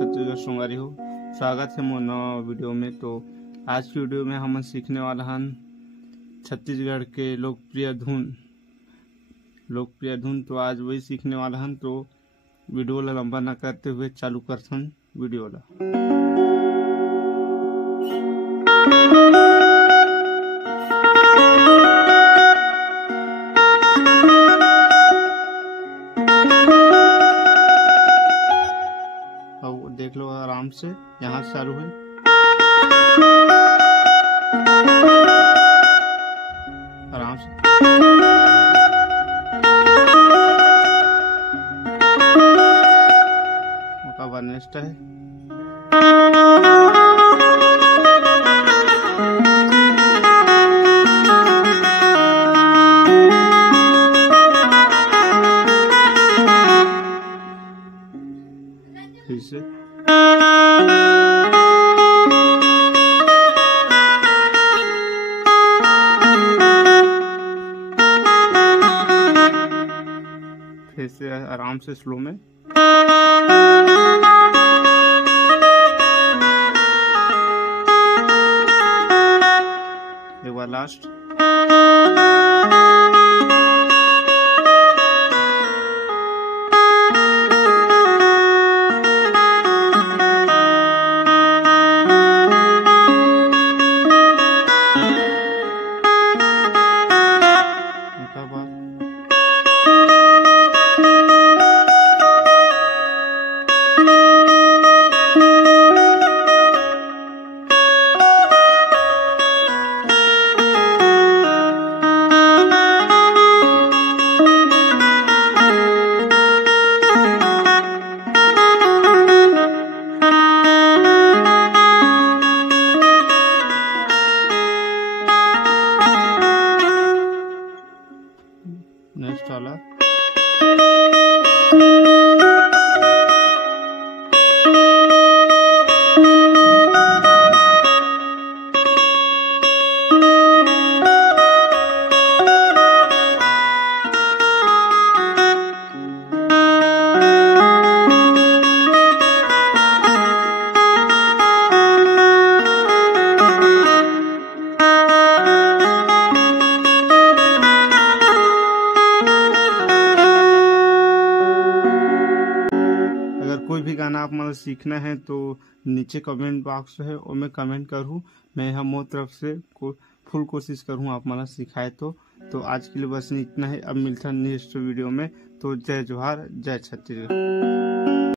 छत्तीसगढ़ सुंगारी हो। स्वागत है मोर नवा वीडियो में। तो आज की वीडियो में हम सीखने वाला हन छत्तीसगढ़ के लोकप्रिय धुन। तो आज वही सीखने वाला हन। तो वीडियो ला लंबा न करते हुए चालू करथन वीडियो ला। देख लो आराम से, यहाँ से चालू है। आराम से उसका बाद नेक्स्ट है। फिर से आराम से स्लो में। एक बार लास्ट। नेक्स्ट वाला कोई भी गाना आप मतलब सीखना है तो नीचे कमेंट बॉक्स है और मैं कमेंट करूँ। मैं हम तरफ से फुल कोशिश करूँ आप मतलब सिखाए। तो आज के लिए बस इतना है। अब मिलता है नेक्स्ट वीडियो में। तो जय जोहार, जय छत्तीसगढ़।